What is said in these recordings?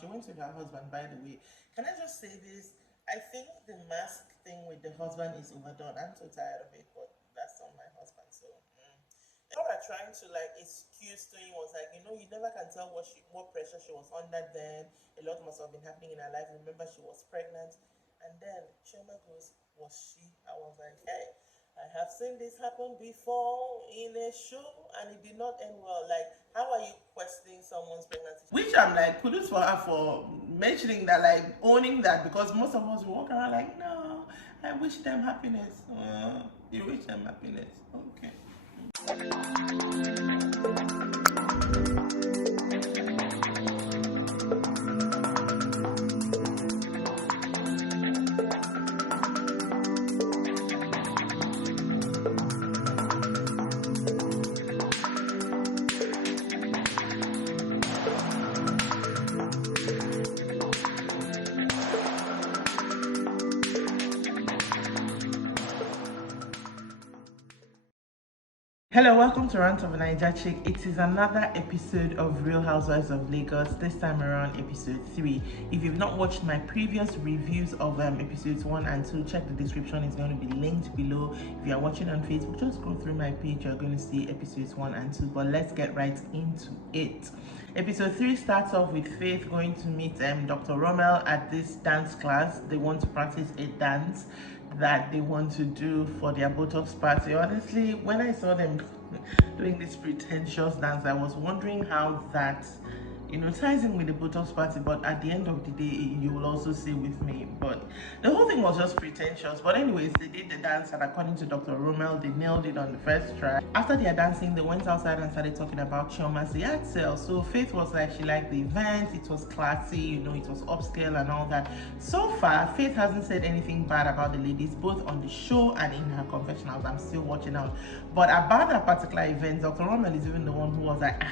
She went with her husband, by the way. Can I just say this? I think the mask thing with the husband is overdone. I'm so tired of it, but that's not my husband, so. Laura trying to like excuse Toyin was like, you never can tell what pressure she was under then. A lot must have been happening in her life. Remember, she was pregnant. And then Chioma goes, was she? I was like, hey, I have seen this happen before in a show and it did not end well. Like, how are you questioning someone's pregnancy? Which I'm like, kudos for her for mentioning that, like owning that, because most of us will walk around like, no, I wish them happiness. You wish them happiness. Okay. Hello, welcome to Rants of Naija, Chic. It is another episode of Real Housewives of Lagos, this time around episode 3. If you've not watched my previous reviews of episodes 1 and 2, check the description, it's going to be linked below. If you are watching on Facebook, just go through my page, you're going to see episodes 1 and 2, but let's get right into it. Episode 3 starts off with Faith going to meet Dr. Rommel at this dance class. They want to practice a dance that they want to do for their Botox party. Honestly, when I saw them doing this pretentious dance, I was wondering how that ties in with the Botox party, but at the end of the day, you will also see with me. But the whole thing was just pretentious. But anyways, they did the dance, and according to Dr. Rommel, they nailed it on the first try. After their dancing, they went outside and started talking about Chioma's yard sale. So Faith was like, she liked the event, it was classy, it was upscale and all that. So far, Faith hasn't said anything bad about the ladies, both on the show and in her confessionals. I'm still watching out. But about that particular event, Dr. Rommel is even the one who was like,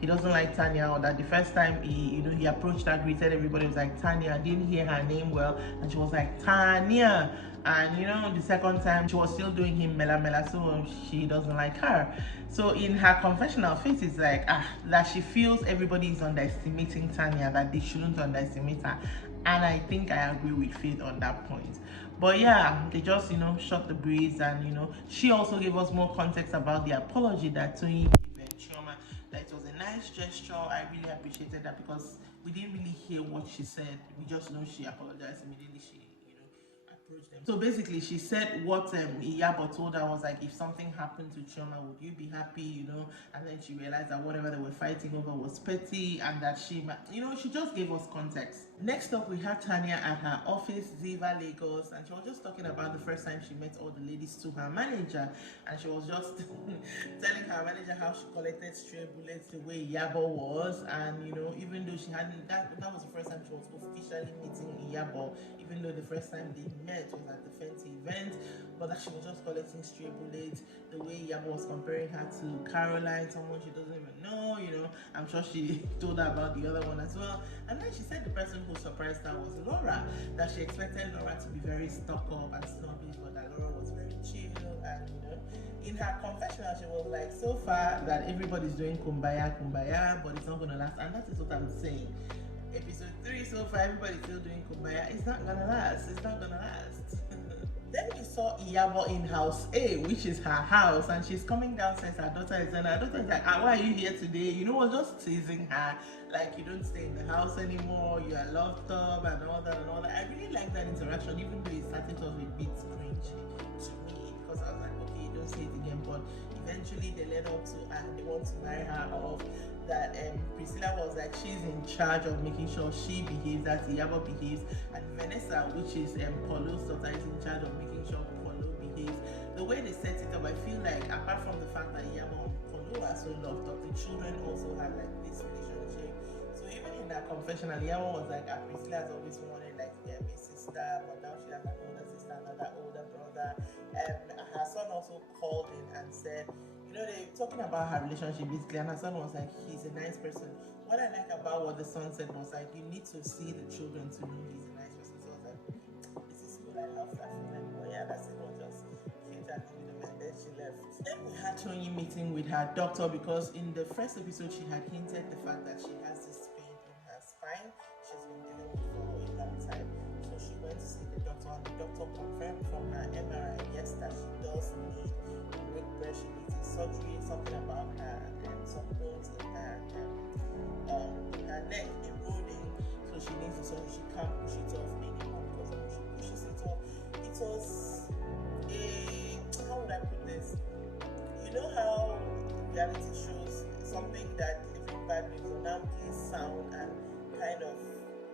he doesn't like Tanya, or that the first time he approached her, greeted everybody, was like, Tanya, didn't hear her name well, and she was like, Tanya. And the second time she was still doing him mela mela, so she doesn't like her. So in her confessional, Faith is like, that she feels everybody is underestimating Tanya, that they shouldn't underestimate her. And I think I agree with Faith on that point. But yeah, they just shot the breeze, and she also gave us more context about the apology that Toyin gave Chioma. That it was a nice gesture. I really appreciated that, because we didn't really hear what she said. We just know she apologized immediately. She approached them. So basically, she said what Iyabo told her was like, if something happened to Chioma, would you be happy? And then she realized that whatever they were fighting over was petty, and that she just gave us context. Next up, we had Tanya at her office, Ziva Lagos, and she was just talking about the first time she met all the ladies to her manager, and she was just telling her manager how she collected stray bullets the way Iyabo was, and even though she hadn't, that was the first time she was officially meeting Iyabo, even though the first time they met was at the Fenty event, but that she was just collecting stray bullets, the way Iyabo was comparing her to Caroline, someone she doesn't even know, I'm sure she told her about the other one as well. And then she said the person who surprised her was Laura, that she expected Laura to be very stuck up and snobby, but that Laura was very chill. And in her confessional, she was like, so far that everybody's doing kumbaya, kumbaya, but it's not gonna last. And that is what I'm saying. Episode 3, so far everybody's still doing kumbaya. It's not gonna last. It's not gonna last. Then we saw Iyabo in house A, which is her house, and she's coming downstairs. Her daughter is in. Her daughter is like, why are you here today? Was just teasing her, like, you don't stay in the house anymore, you are locked up, and all that and all that. I really like that interaction, even though it started off a bit cringy to me, because I was like, okay, don't say it again. But eventually they led up to, and they want to marry her off. That Priscilla was like, she's in charge of making sure she behaves, that Iyabo behaves, and Vanessa, which is Paulo's daughter, is in charge of making sure Paulo behaves. The way they set it up, I feel like apart from the fact that Iyabo and Paulo are so loved up, the children also had like this relationship. So even in that confessional, Iyabo was like, Priscilla has always wanted like a sister, but now she has an older sister, another older brother. Her son also called in and said, they're talking about her relationship basically, and her son was like, he's a nice person. What I like about what the son said was like, you need to see the children to know he's a nice person. So I was like, this is cool, I love that feeling. But yeah, that's it, was just cute and rhythm, and then she left. Then we had Toyin meeting with her doctor, because in the first episode she had hinted the fact that she has this pain in her spine. She's doctor confirmed from her MRI, yes, that she does need neck breast. She needs a surgery, something about her and some bones in her neck eroding, so she needs a surgery. She can't push it off anymore because when she pushes it off, it was how would I put this? You know how reality shows something that delivering bad news will now please sound and kind of,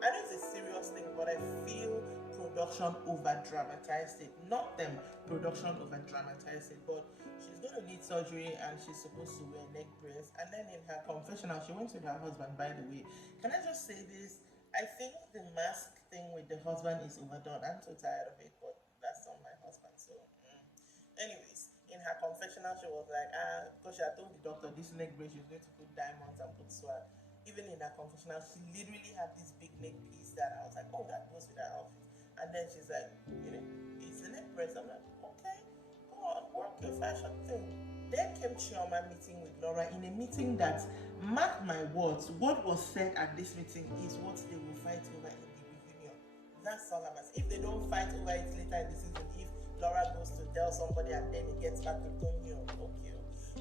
I know it's a serious thing, but I feel production over dramatized it. Not them, production over dramatized it. But she's going to need surgery and she's supposed to wear neck brace. And then in her confessional, she went with her husband, by the way. Can I just say this? I think the mask thing with the husband is overdone. I'm so tired of it, but that's not my husband. So, anyways, in her confessional, she was like, because she had told the doctor this neck brace, she's going to put diamonds and put swag. Even in her confessional, she literally had this big neck piece that I was like, oh, that goes with her outfit. And then she's like, it's a neck brace. I'm like, okay, go on, work your fashion thing. Then came Chioma meeting with Laura in a meeting that, mark my words, what was said at this meeting is what they will fight over in the reunion. That's all I'm saying. If they don't fight over it later in the season, if Laura goes to tell somebody and then he gets back to Toyin, okay.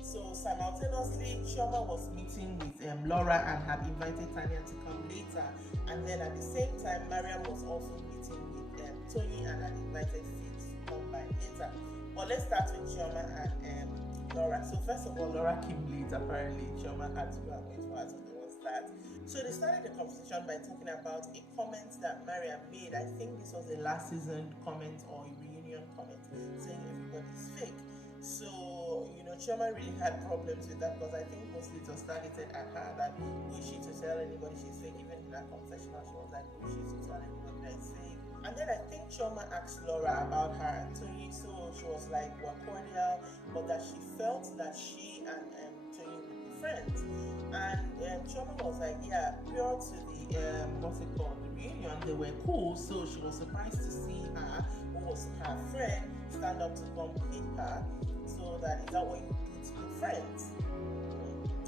So simultaneously, Chioma was meeting with Laura and had invited Tanya to come later. And then at the same time, Mariam was also meeting with Toyin and had invited Faith to come by later. But let's start with Chioma and Laura. So first of all, Laura came late. Apparently, Chioma had to go and wait for her, so there was that. So they started the conversation by talking about a comment that Mariam made. I think this was a last season comment or a reunion comment, saying everybody's fake. So, Chioma really had problems with that because I think mostly it was targeted at her that who is she to tell anybody she's fake. Even in her confessional, she was like, who is she to tell anybody that is fake. And then I think Chioma asked Laura about her and Toyin, so she was like, we're cordial, but that she felt that she and Toyin would be friends. And Chioma was like, yeah, prior to the, the reunion, they were cool, so she was surprised to see her, who was her friend, stand up to come pick her. So that is that what you do to your friends?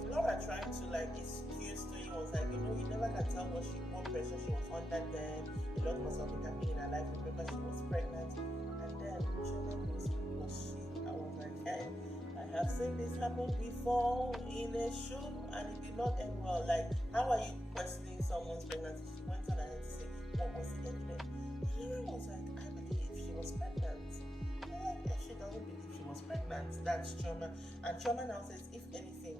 Laura trying to excuse Toyin was like, you never can tell what pressure she was under then. A lot was something happening in her life. Remember, she was pregnant. And then Chioma goes, was she? I was like, hey, I have seen this happen before in a show and it did not end well. Like, how are you questioning someone's pregnancy? She went on ahead to say, what was the evidence? Laura was like, I believe she was pregnant. If she doesn't believe she was pregnant, that's Chioma. And Chioma now says, if anything,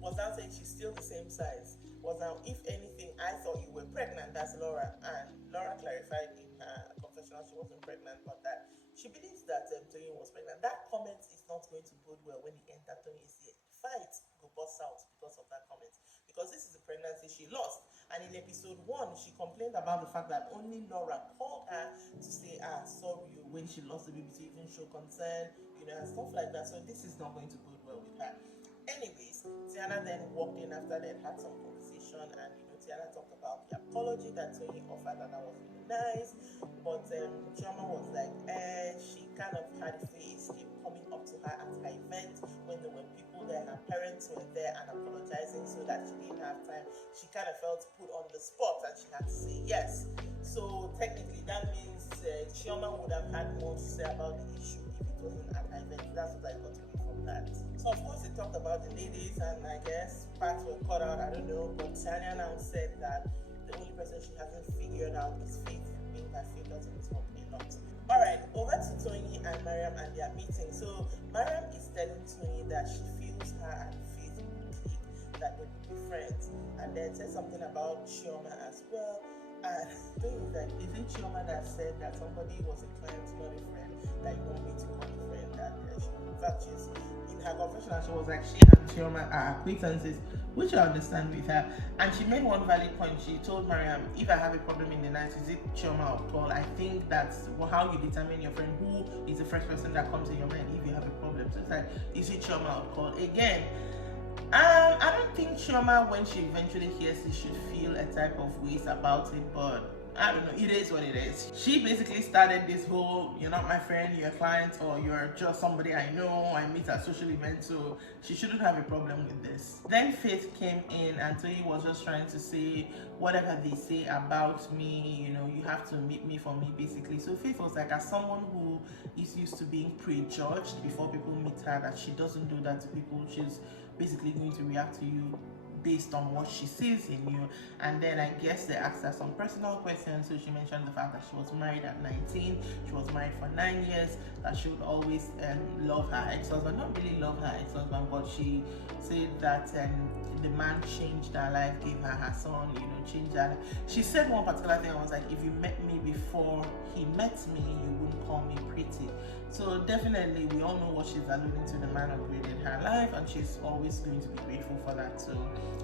was now saying she's still the same size. Was now, if anything, I thought you were pregnant. That's Laura. And Laura clarified in her confessional she wasn't pregnant, but that she believes that Toyin was pregnant. That comment is not going to bode well when he enters Toyin's ear. Fight will bust out because of that comment. Because this is a pregnancy she lost. And in episode 1, she complained about the fact that only Laura called her to say, sorry, when she lost the baby, to even show concern, and stuff like that. So this is not going to bode well with her. Anyways, Tiana then walked in after they had some conversation, and Tiana talked about the apology that Toyin offered, and that was really nice. But Chioma was like, she kind of had a face coming up to her at her event when there were people there, her parents were there, and apologizing so that she didn't have time. She kind of felt put on the spot and she had to say yes. So technically that means Chioma would have had more to say about the issue if it wasn't at her event. That's what I got away from that. So of course they talked about the ladies, and I guess parts were cut out, I don't know, but Tanya now said that the only person she hasn't figured out is Faith, being that Faith doesn't talk a lot. Alright, over to Toyin and Mariam and their meeting. So Mariam is telling Toyin that she feels her and Faith will click, that they will be friends, and then said something about Chioma as well. And Toyin is like, is it Chioma that said that somebody was a client, not a friend, that you want me to call a friend? That in fact, she's in her confessional, she was like, she and Chioma are acquaintances, which I understand with her. And she made one valid point. She told Mariam, if I have a problem in the night, is it Chioma or call? I think that's how you determine your friend, who is the first person that comes in your mind if you have a problem. So it's like, is it Chioma or call? Again, I don't think Chioma, when she eventually hears it, should feel a type of ways about it, but I don't know, it is what it is. She basically started this whole, you're not my friend, you're a client, or you're just somebody I know, I meet at social events, so she shouldn't have a problem with this. Then Faith came in and Toyin was just trying to say, whatever they say about me, you know, you have to meet me for me, basically. So Faith was like, as someone who is used to being prejudged before people meet her, that she doesn't do that to people, she's basically going to react to you based on what she sees in you. And then I guess they asked her some personal questions. So she mentioned the fact that she was married at 19, she was married for 9 years, that she would always love her ex-husband, not really love her ex-husband, but she said that the man changed her life, gave her her son, you know, changed her life. She said one particular thing, I was like, if you met me before he met me, you wouldn't call me pretty. So definitely we all know what she's alluding to. The man upgraded her life and she's always going to be grateful for that. So,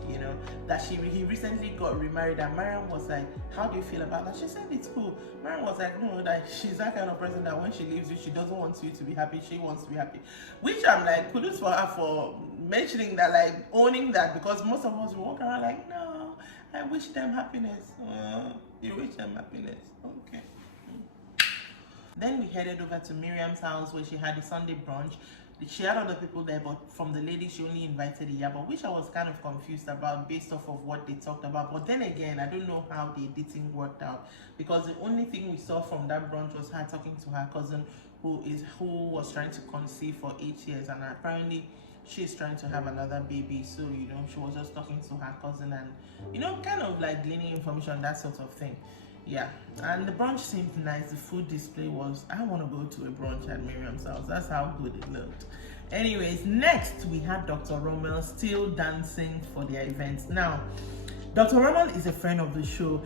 you know, that he recently got remarried, and Mariam was like, how do you feel about that? She said it's cool. Mariam was like, no, that she's that kind of person that when she leaves you, she doesn't want you to be happy, she wants to be happy. Which I'm like, kudos for her for mentioning that, like owning that, because most of us walk around like, no, I wish them happiness. You wish them happiness. Okay. Then we headed over to Miriam's house where she had a Sunday brunch. She had other people there, but from the ladies, she only invited Iyabo, which I was kind of confused about based off of what they talked about. But then again, I don't know how the editing worked out, because the only thing we saw from that brunch was her talking to her cousin who was trying to conceive for 8 years, and apparently she's trying to have another baby. So, you know, she was just talking to her cousin and, you know, kind of like gleaning information, that sort of thing. Yeah, and the brunch seemed nice. The food display was, I want to go to a brunch at Miriam's house. That's how good it looked. Anyways, next we had Dr. Rommel still dancing for their events. Now, Dr. Rommel is a friend of the show.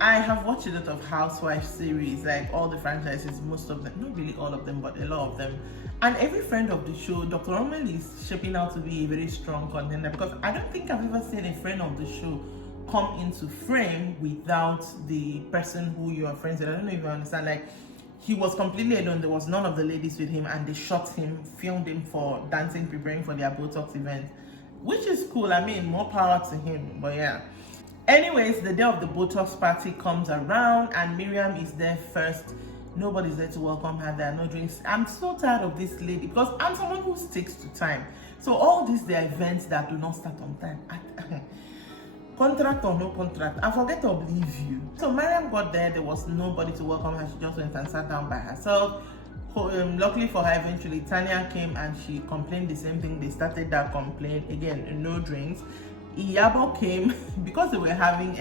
I have watched a lot of Housewives series, like all the franchises, most of them, not really all of them, but a lot of them. And every friend of the show, Dr. Rommel is shaping out to be a very strong contender, because I don't think I've ever seen a friend of the show come into frame without the person who you are friends with. I don't know if you understand. Like, he was completely alone. There was none of the ladies with him, and they shot him, filmed him for dancing, preparing for their Botox event, which is cool. I mean, more power to him. But yeah. Anyways, the day of the Botox party comes around, and Miriam is there first. Nobody's there to welcome her. There are no drinks. I'm so tired of this lady, because I'm someone who sticks to time. So all these, there are events that do not start on time. Contract or no contract, I forget to believe you. So Mariam got there was nobody to welcome her. She just went and sat down by herself. Luckily for her, eventually Tanya came and she complained the same thing. They started that complaint again, no drinks. Iyabo came because they were having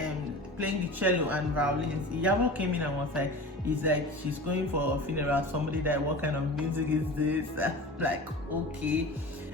playing the cello and violins. Iyabo came in and was like, he's like, she's going for a funeral, somebody died, what kind of music is this? Like, okay.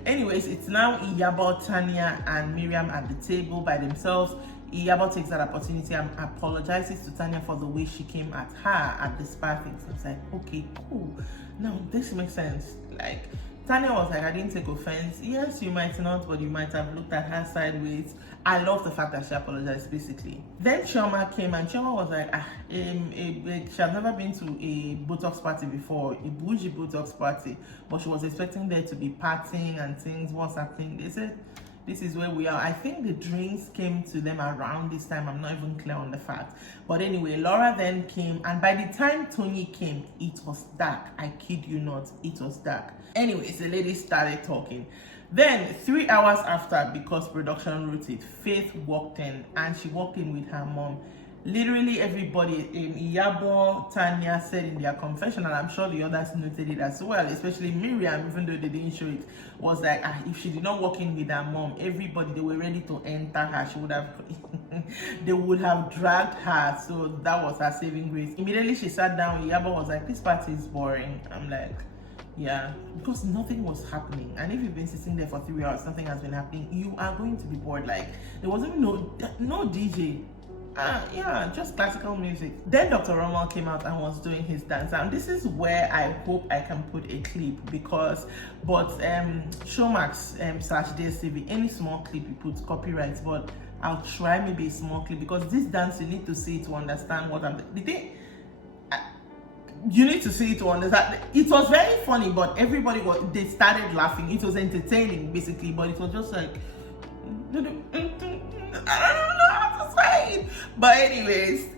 Anyways, it's now Iyabo, Tanya, and Miriam at the table by themselves. Iyabo takes that opportunity and apologizes to Tanya for the way she came at her at the spa thing. So I was like, okay, cool. Now this makes sense. Like, Tanya was like, I didn't take offense. Yes, you might not, but you might have looked at her sideways. I love the fact that she apologized, basically. Then Chioma came, and Chioma was like, she had never been to a Botox party before, a bougie Botox party, but she was expecting there to be partying and things. What's happening? They said, this is where we are. I think the drinks came to them around this time. I'm not even clear on the fact. But anyway, Laura then came, and by the time Toyin came, it was dark. I kid you not, it was dark. Anyways, the ladies started talking. Then 3 hours after, because production wrote it, Faith walked in, and she walked in with her mom. Literally everybody, Iyabo, Tanya said in their confession, and I'm sure the others noted it as well, especially Miriam, even though they didn't show it, was like, if she did not walk in with her mom, everybody, they were ready to enter her. She would have, they would have dragged her. So that was her saving grace. Immediately she sat down, Iyabo was like, this party is boring. I'm like, yeah, because nothing was happening. And if you've been sitting there for 3 hours, something has been happening, you are going to be bored. Like, there wasn't even no DJ. Yeah, just classical music. Then Dr. Rommel came out and was doing his dance, and this is where I hope I can put a clip, because Showmax / DSTV, any small clip you put copyrights, but I'll try maybe a small clip, because this dance you need to see to understand what I'm you need to see it to understand. It was very funny, but they started laughing. It was entertaining basically, but it was just like, I don't know how to say crying. But anyways,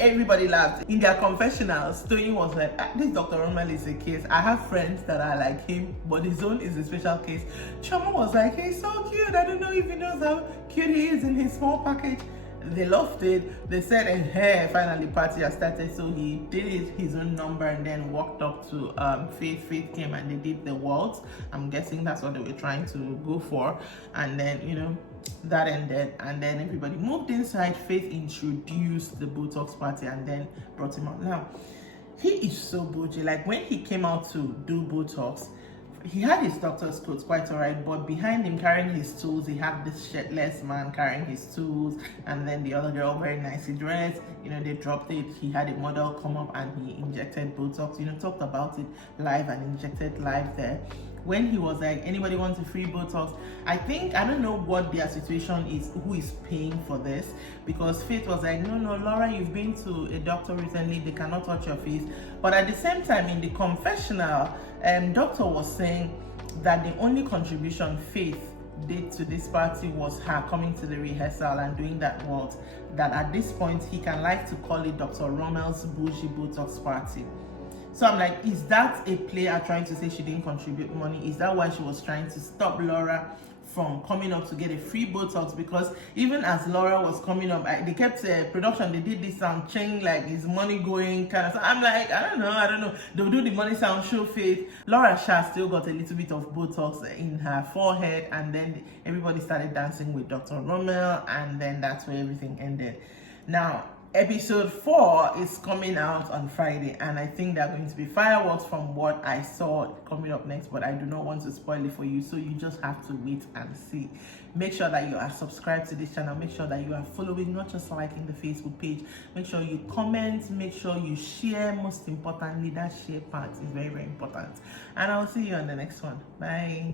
everybody laughed. In their confessionals, Toyin was like, this Dr. Romal is a case. I have friends that are like him, but his own is a special case. Chioma was like, he's so cute. I don't know if he knows how cute he is in his small package. They loved it. They said, hey, finally party has started. So he did his own number and then walked up to Faith. Faith came and they did the waltz. I'm guessing that's what they were trying to go for. And then, you know, that ended. And then everybody moved inside. Faith introduced the Botox party and then brought him out. Now, he is so bougie. Like when he came out to do Botox, he had his doctor's coat quite alright, but behind him carrying his tools, he had this shirtless man carrying his tools, and then the other girl very nicely dressed. You know, they dropped it. He had a model come up and he injected Botox. You know, talked about it live and injected live there. When he was like, anybody wants a free Botox? I don't know what their situation is, who is paying for this, because Faith was like, no, Laura, you've been to a doctor recently, they cannot touch your face. But at the same time, in the confessional, doctor was saying that the only contribution Faith did to this party was her coming to the rehearsal and doing that waltz, that at this point, he can like to call it Dr. Rommel's bougie Botox party. So I'm like, is that a player trying to say she didn't contribute money? Is that why she was trying to stop Laura from coming up to get a free Botox? Because even as Laura was coming up, they kept production, they did this sound chain, like is money going kind of. So I'm like, I don't know. They'll do the money sound show Faith. Laura Shah still got a little bit of Botox in her forehead, and then everybody started dancing with Dr. Rommel, and then that's where everything ended. Now, episode 4 is coming out on Friday, and I think there are going to be fireworks from what I saw coming up next, but I do not want to spoil it for you, so you just have to wait and see. Make sure that you are subscribed to this channel. Make sure that you are following, not just liking the Facebook page. Make sure you comment, make sure you share. Most importantly, that share part is very, very important. And I'll see you on the next one. Bye.